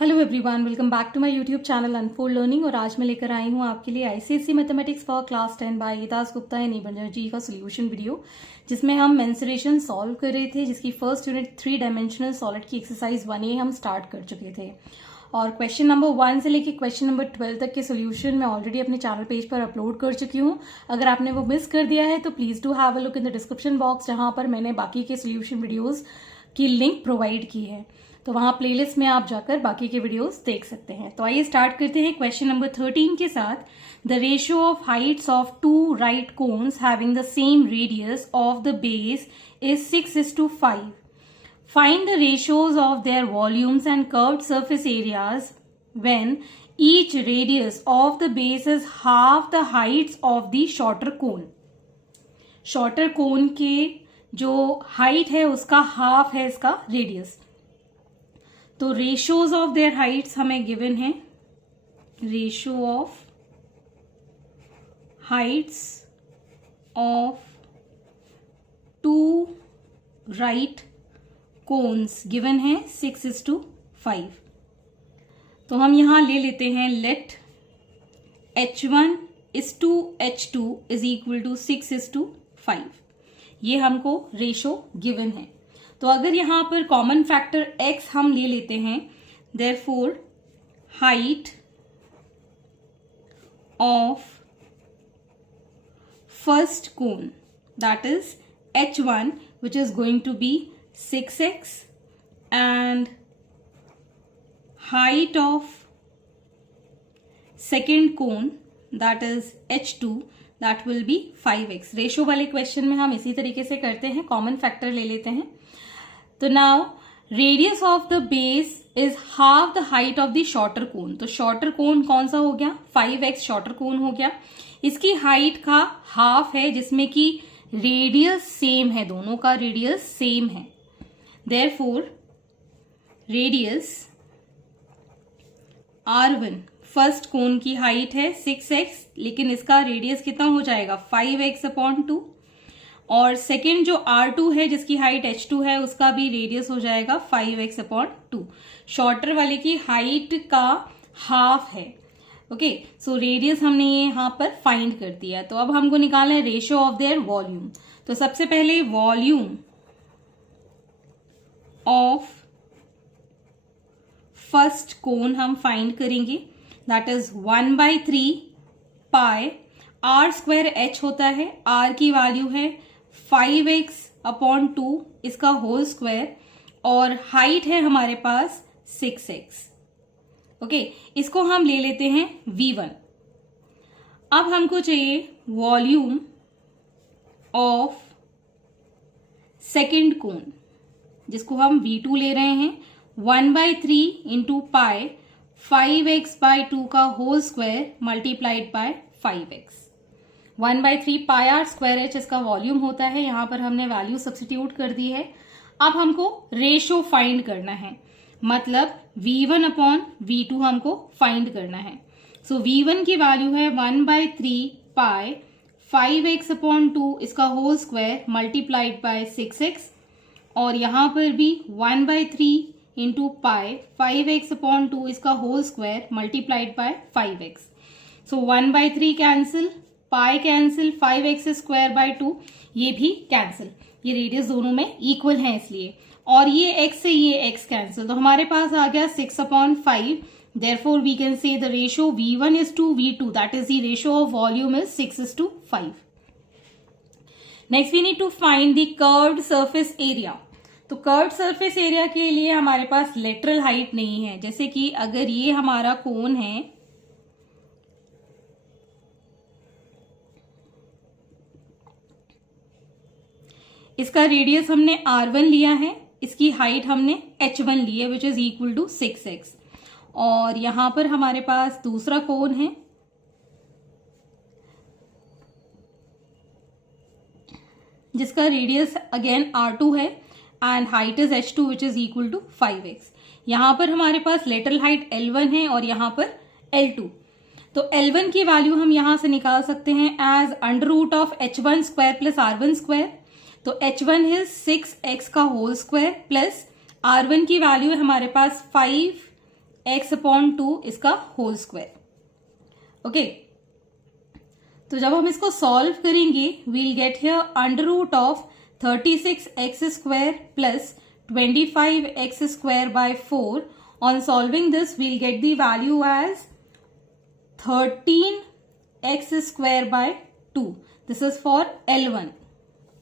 Hello everyone, welcome back to my YouTube channel unfold learning. और आज मैं लेकर आई हूँ आपके लिए ICSE mathematics for class 10 by Geetas Gupta and निबंजन जी का सोल्यूशन वीडियो, जिसमें हम मेंसुरेशन सॉल्व कर रहे थे, जिसकी फर्स्ट यूनिट 3 डायमेंशनल सॉलिड की एक्सरसाइज 1A हम स्टार्ट कर चुके थे। और क्वेश्चन नंबर 1 से लेकर क्वेश्चन नंबर 12 तक के सोल्यूशन मैं ऑलरेडी अपने चैनल पेज पर अपलोड कर चुकी हूँ। अगर आपने वो मिस कर दिया है तो please do have a look in the description box, जहाँ पर मैंने बाकी के सोल्यूशन वीडियोज की लिंक प्रोवाइड की है, तो वहां प्लेलिस्ट में आप जाकर बाकी के वीडियोस देख सकते हैं। तो आइए स्टार्ट करते हैं क्वेश्चन नंबर 13 के साथ। The ratio of heights of two right cones having the same radius of the base is 6:5. Find the ratios of their volumes and curved surface areas when each radius of the base is half the heights of the shorter cone. Shorter cone के जो height है उसका half है इसका radius. तो ratios of their heights हमें given है। Ratio of heights of two right cones given है 6:5। तो हम यहां ले लेते हैं let h1 is to h2 is equal to 6:5। ये हमको रेशो गिवन है। तो अगर यहां पर कॉमन फैक्टर x हम ले लेते हैं, therefore height of first cone that is h1 which is going to be 6x and height of second cone that is h2 that will be 5x। Ratio वाले क्वेश्चन में हम इसी तरीके से करते हैं, कॉमन फैक्टर ले लेते हैं। तो now radius of the base is half the height of the shorter cone. तो शॉर्टर कोन कौन सा हो गया? 5x शॉर्टर कोन हो गया। इसकी हाइट का हाफ है, जिसमें कि रेडियस सेम है, दोनों का रेडियस सेम है। देयरफॉर रेडियस R1 फर्स्ट कोन की हाइट है 6x, लेकिन इसका रेडियस कितना हो जाएगा? 5x/2। और सेकेंड जो R2 है जिसकी हाइट h2 है, उसका भी रेडियस हो जाएगा 5x/2। शॉर्टर वाले की हाइट का हाफ है। ओके, सो रेडियस हमने ये यहां पर फाइंड कर दिया। तो अब हमको निकालना है रेशियो ऑफ देयर वॉल्यूम। तो सबसे पहले वॉल्यूम ऑफ फर्स्ट कोन हम फाइंड करेंगे, that is 1/3 pi r² h होता है। r की वैल्यू है 5x/2 इसका होल स्क्वायर, और हाइट है हमारे पास 6x। ओके, इसको हम ले लेते हैं v1। अब हमको चाहिए वॉल्यूम ऑफ सेकेंड कोन, जिसको हम v2 ले रहे हैं। 1/3 इंटू पाई 5x/2 का whole square multiplied by 5x। 1/3 pi r² h इसका वॉल्यूम होता है। यहां पर हमने वैल्यू सब्स्टिट्यूट कर दी है। अब हमको रेशियो फाइंड करना है, मतलब v1/v2 हमको फाइंड करना है। सो v1 की वैल्यू है 1/3 पाई 5x/2 इसका whole square multiplied bye 6x, और यहां पर भी 1/3 इंटू पाई 5x/2 इसका whole square multiplied by 5x। So 1/3 cancel, pi cancel, 5x²/2 ये भी कैंसिल। ये रेडियस दोनों में इक्वल है इसलिए, और ये x से ये x कैंसिल, तो हमारे पास आ गया 6/5। Therefore we can say the ratio v1 is to v2, that is the ratio of volume is 6:5। Next we need to find the curved surface area. तो कर्व्ड सरफेस एरिया के लिए हमारे पास lateral height नहीं है। जैसे कि अगर ये हमारा कोन है, इसका रेडियस हमने R1 लिया है, इसकी हाइट हमने h1 ली है विच इज इक्वल टू 6x। और यहां पर हमारे पास दूसरा कोन है, जिसका रेडियस अगेन R2 है and height is h2 which is equal to 5x। यहां पर हमारे पास लेटरल हाइट L1 है और यहां पर L2। तो L1 की वैल्यू हम यहां से निकाल सकते हैं as √of h1² plus r1²। तो h1 है 6x का होल स्क्वायर प्लस r1 की वैल्यू है हमारे पास 5 एक्स अपॉन 2 इसका होल स्क्वायर। ओके, तो जब हम इसको सॉल्व करेंगे we'll get here under root of 36x square plus 25x square by 4. On solving this we'll get the value as 13x square by 2. This is for L1.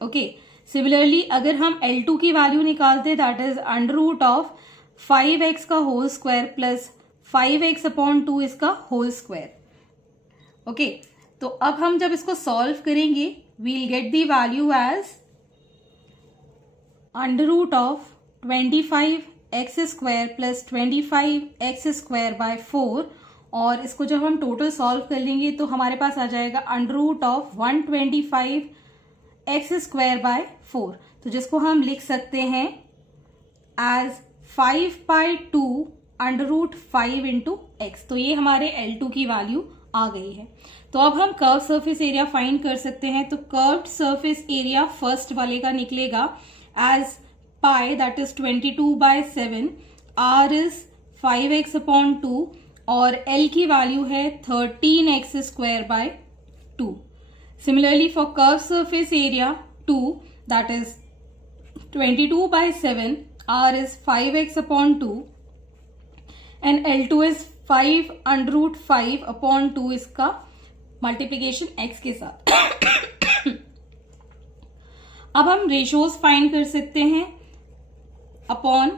Okay. Similarly अगर हम L2 की value निकालते that is under root of 5x का whole square plus 5x upon 2 इसका whole square. Okay, तो अब हम जब इसको सॉल्व करेंगे we'll get the value as under root of 25x square plus 25x square by 4. और इसको जब हम टोटल सॉल्व कर लेंगे तो हमारे पास आ जाएगा under root of 125x square by 4. तो जिसको हम लिख सकते हैं as 5/2 under root 5 into x. तो ये हमारे L2 की वैल्यू आ गई है. तो अब हम कर्व सरफेस एरिया फाइंड कर सकते हैं. तो कर्व्ड सरफेस एरिया फर्स्ट वाले का निकलेगा as pi that is 22/7. R is 5x upon 2 और L की वैल्यू है 13x square by 2. Similarly for curve surface area 2 that is 22/7. R is 5x upon 2 and L2 is 5 under root 5 upon 2 इसका multiplication x के साथ. अब हम ratios find कर सकते हैं upon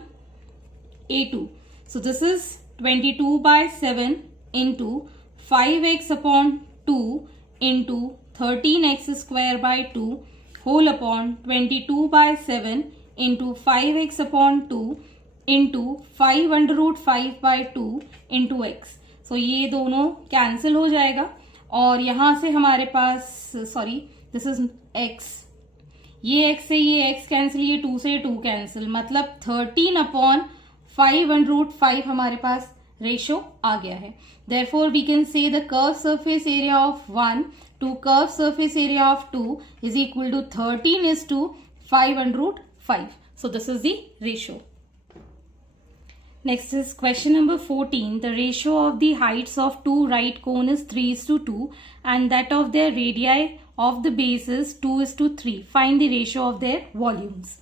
A2. So this is 22/7 into 5x upon 2 into 13x square by 2 whole upon 22/7 into 5x upon 2 into 5 under root 5 by 2 into x. So ये दोनों कैंसिल हो जाएगा और यहां से हमारे पास सॉरी दिस इज x. ये x से ये x कैंसिल, ये 2 से 2 कैंसिल, मतलब 13 अपॉन 5 अंडर रूट 5 हमारे पास रेशियो आ गया है. Therefore we can say the curved surface area of 1 to curved surface area of 2 is equal to 13:5 under root 5. So this is the ratio. Next is question number 14. The ratio of the heights of two right cone is 3:2 and that of their radii of the base is 2:3. Find the ratio of their volumes.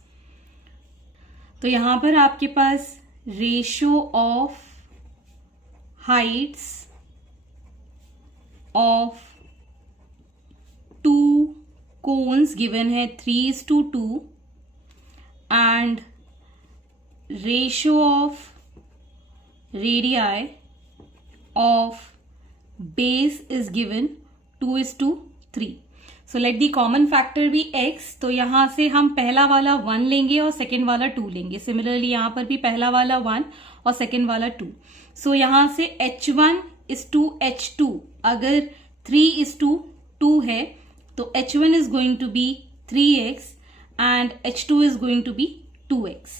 तो यहां पर आपके पास ratio of heights of two cones given है 3:2 and ratio of radii of base is given 2:3. So let the common factor be x. तो यहां से हम पहला वाला 1 लेंगे और सेकेंड वाला 2 लेंगे. सिमिलरली यहां पर भी पहला वाला 1 और सेकेंड वाला 2. सो यहां से h1 is to h2 अगर 3:2 है तो h1 is going to be 3x and h2 is going to be 2x.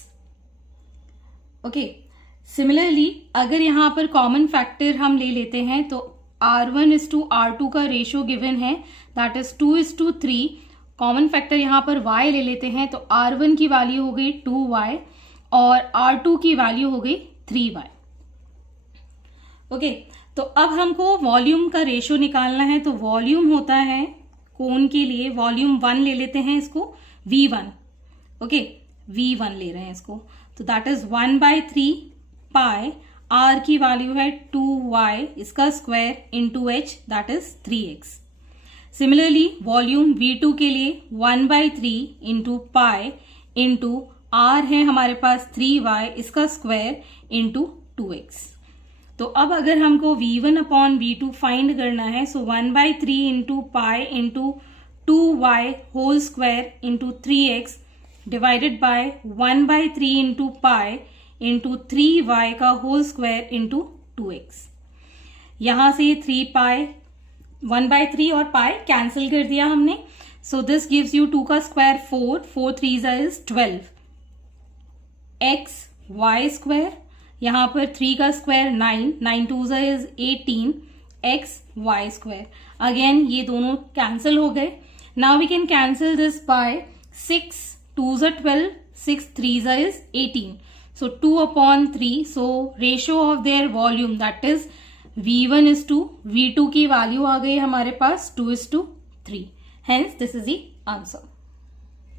Okay. Similarly अगर यहां पर कॉमन फैक्टर हम ले लेते हैं तो R1 is to R2 का रेशियो गिवन है दैट इज 2:3. कॉमन फैक्टर यहां पर y ले लेते हैं तो R1 की वैल्यू हो गई 2y और R2 की वैल्यू हो गई 3y. ओके, तो अब हमको वॉल्यूम का रेशियो निकालना है. तो वॉल्यूम होता है कोन के लिए वॉल्यूम 1 ले लेते हैं इसको V1. ओके, V1 ले रहे हैं इसको. तो दैट इज 1/3 पाई. R की वैल्यू है 2y इसका square into h that is 3x. Similarly volume V2 के लिए 1/3 इंटू पाई इंटू R है हमारे पास 3y इसका स्क्वायर इंटू 2x. तो अब अगर हमको V1 अपॉन V2 फाइंड करना है so 1/3 into pi into 2y whole square into 3x divided by 1/3 into pi into 3y का होल स्क्वायर इंटू 2x. यहां से ये 3 पाई 1/3 और पाई कैंसिल कर दिया हमने. सो दिस गिव्स यू 2 का square 4 3 is 12 x y square. यहां पर 3 का square 9 2 is 18 x y square. Again ये दोनों कैंसिल हो गए. Now we can cancel this by 6 2 12 6 3 is 18. So 2/3. So ratio of their volume, that is V1 is to V2 की value आ गई हमारे पास 2:3. Hence this is the answer.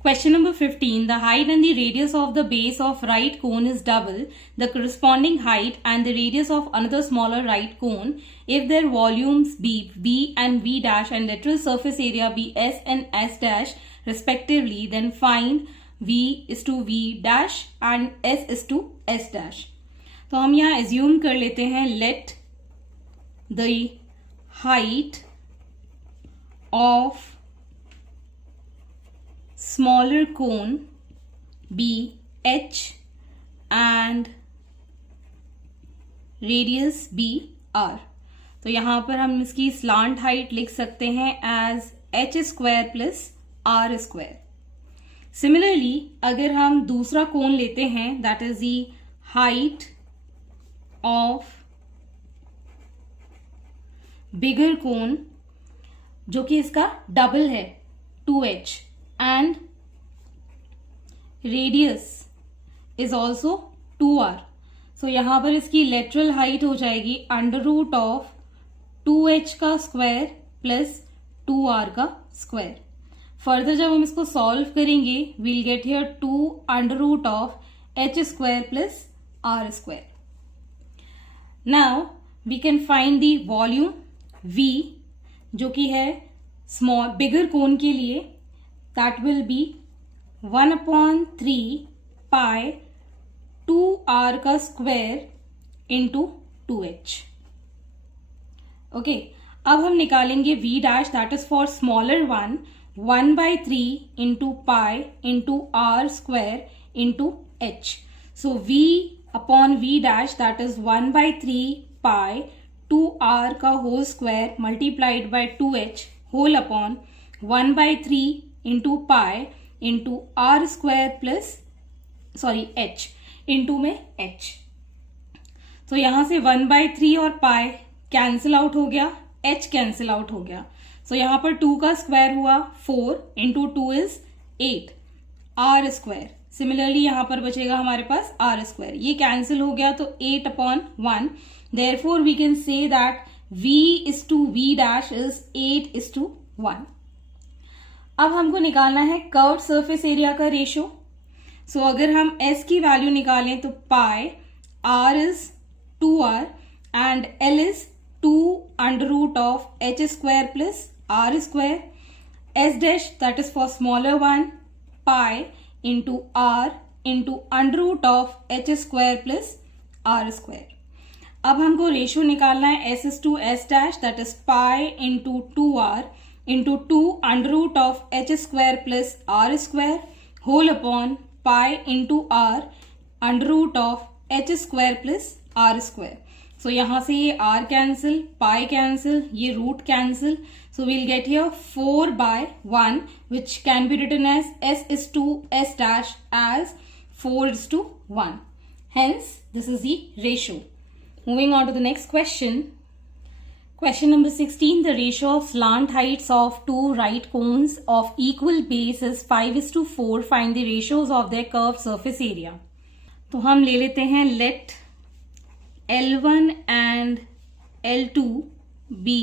Question number 15. The height and the radius of the base of right cone is double the corresponding height and the radius of another smaller right cone. If their volumes be V and V dash and lateral surface area be S and S dash respectively, then find V is to V dash and S is to S dash. तो हम यहाँ assume कर लेते हैं let the height of smaller cone be H and radius be R. तो यहाँ पर हम इसकी slant height लिख सकते हैं as H square plus R square. Similarly, अगर हम दूसरा कोन लेते हैं that is the height of bigger cone जो कि इसका डबल है 2H and radius is also 2R. So यहाँ पर इसकी lateral height हो जाएगी अंडर रूट ऑफ 2H का स्क्वायर प्लस 2R का स्क्वायर. फर्दर जब हम इसको सॉल्व करेंगे we'll get here 2 under root of H square plus R square. Now we can find the volume V जो कि है स्मॉल बिगर कोन के लिए. That will be 1/3 pi 2R का स्क्वायर इंटू 2H. ओके, अब हम निकालेंगे V dash that is for smaller one 1/3 into pi into R square into H. So V upon V dash that is 1/3 pi 2R का whole square multiplied by 2H whole upon 1/3 into pi into R square plus H into में H. तो यहां से 1/3 और pi cancel out हो गया, H cancel out हो गया. सो यहां पर 2 का स्क्वायर हुआ 4 into 2 is 8 R square. Similarly यहां पर बचेगा हमारे पास R स्क्वायर. ये कैंसिल हो गया तो 8/1. Therefore we can say that V is to V dash is 8:1. अब हमको निकालना है कर्व्ड सरफेस एरिया का रेशियो. सो अगर हम S की वैल्यू निकालें तो pi R is 2R and L is 2 under root of H square plus R square. S dash that is for smaller one pi into R into under root of H square plus R square. अब हमको ratio निकालना है S is to S dash that is pi into 2R into 2 under root of H square plus R square whole upon pi into R under root of H square plus R square. So यहाँ से ये R cancel, pi cancel, ये root cancel. So we'll get here 4/1 which can be written as S is to S dash as 4:1. Hence this is the ratio. Moving on to the next question. Question number 16. The ratio of slant heights of two right cones of equal base is 5:4. Find the ratios of their curved surface area. तो हम ले लेते हैं let L1 and L2 be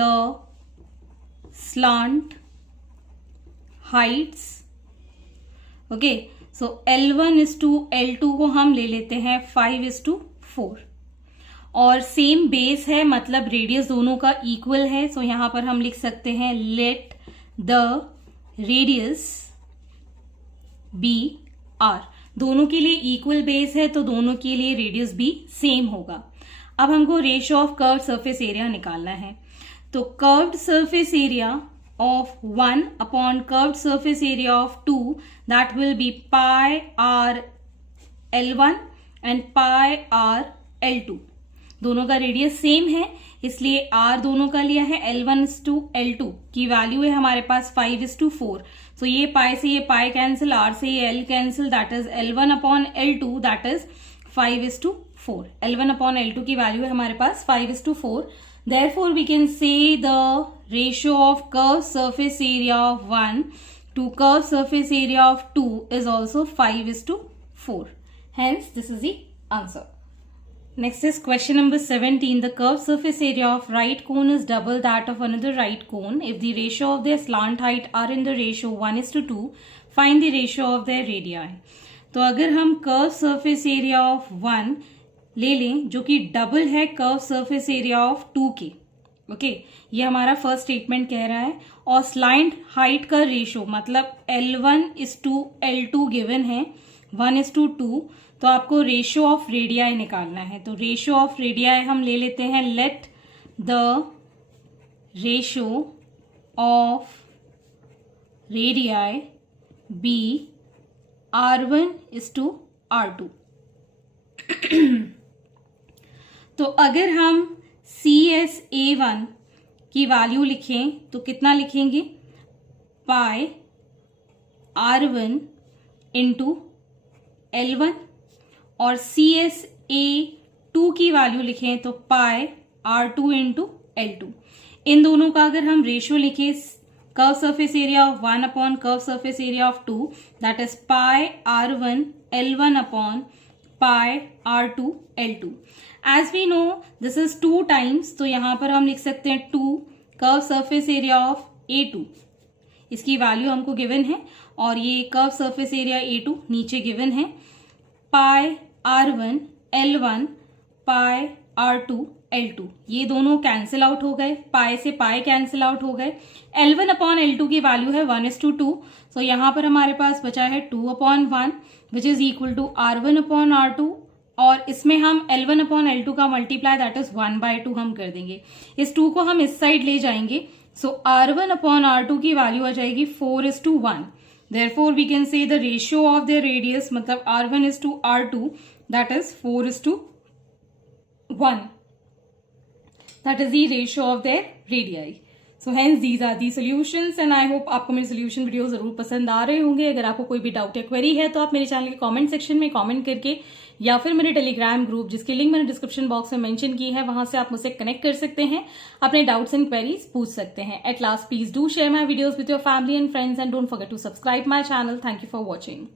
the slant heights. Okay. So L1 is to L2 को हम ले लेते हैं 5:4. और सेम बेस है मतलब रेडियस दोनों का इक्वल है. सो यहां पर हम लिख सकते हैं let the radius be R. दोनों के लिए इक्वल बेस है तो दोनों के लिए रेडियस भी सेम होगा. अब हमको ratio of curved surface area निकालना है. तो curved surface area of 1 upon curved surface area of 2 that will be pi r L1 and pi r L2. दोनों का रेडियस सेम है इसलिए r दोनों का लिया है L1:L2 की वैल्यू है हमारे पास 5:4. सो ये पाई से ये पाई कैंसिल, r से ये l cancel, that is L1/L2 that is 5:4. L1/L2 की वैल्यू है हमारे पास 5:4. Therefore, we can say the ratio of curved surface area of 1 to curved surface area of 2 is also 5:4. Hence, this is the answer. Next is question number 17. The curved surface area of right cone is double that of another right cone. If the ratio of their slant height are in the ratio 1:2, find the ratio of their radii. तो अगर हम curve surface area of 1 ले लें जो कि double है curve surface area of 2 के, okay, ये हमारा फर्स्ट स्टेटमेंट कह रहा है, और स्लाइंट हाइट का रेशियो मतलब L1:L2 गिवन है 1:2, तो आपको रेशियो ऑफ रेडियाई निकालना है. तो रेशियो ऑफ रेडियाई हम ले लेते हैं, let the ratio of radii be R1:R2. तो अगर हम CSA1 की वैल्यू लिखें तो कितना लिखेंगे, पाई R1 इंटू L1, और CSA2 की वैल्यू लिखें तो पाई R2 इंटू L2. इन दोनों का अगर हम रेशियो लिखें, curve surface area of 1 upon curve surface area of 2, that is pi R1 L1 upon pi R2 L2. As we know this is 2 times, तो यहां पर हम लिख सकते हैं 2 curve surface area of A2, इसकी वैल्यू हमको गिवन है, और ये कर्व सरफेस एरिया A2 नीचे गिवन है, पाई R1 L1 पाई R2 L2. ये दोनों कैंसिल आउट हो गए, पाई से पाई कैंसिल आउट हो गए. L1 अपॉन L2 की वैल्यू है 1:2, सो यहां पर हमारे पास बचा है 2/1 which is equal to R1 upon R2, और इसमें हम L1 अपॉन L2 का मल्टीप्लाई दैट इज 1/2 हम कर देंगे. इस 2 को हम इस साइड ले जाएंगे, सो R1 अपॉन R2 की वैल्यू आ जाएगी 4:1. Therefore we can say the ratio of their radius मतलब R1:R2 that is 4:1. That is the ratio of their radii. So hence these are the solutions and I hope आपको मेरे solution video जरूर पसंद आ रहे होंगे. अगर आपको कोई भी डाउट या क्वेरी है तो आप मेरे चैनल के कमेंट सेक्शन में कमेंट करके या फिर मेरे टेलीग्राम ग्रुप जिसकी लिंक मैंने डिस्क्रिप्शन बॉक्स में मेंशन की है वहां से आप मुझसे कनेक्ट कर सकते हैं, अपने डाउट्स एंड क्वेरीज पूछ सकते हैं. At last please do share my videos with your family and friends and don't forget to subscribe my channel. Thank you for watching.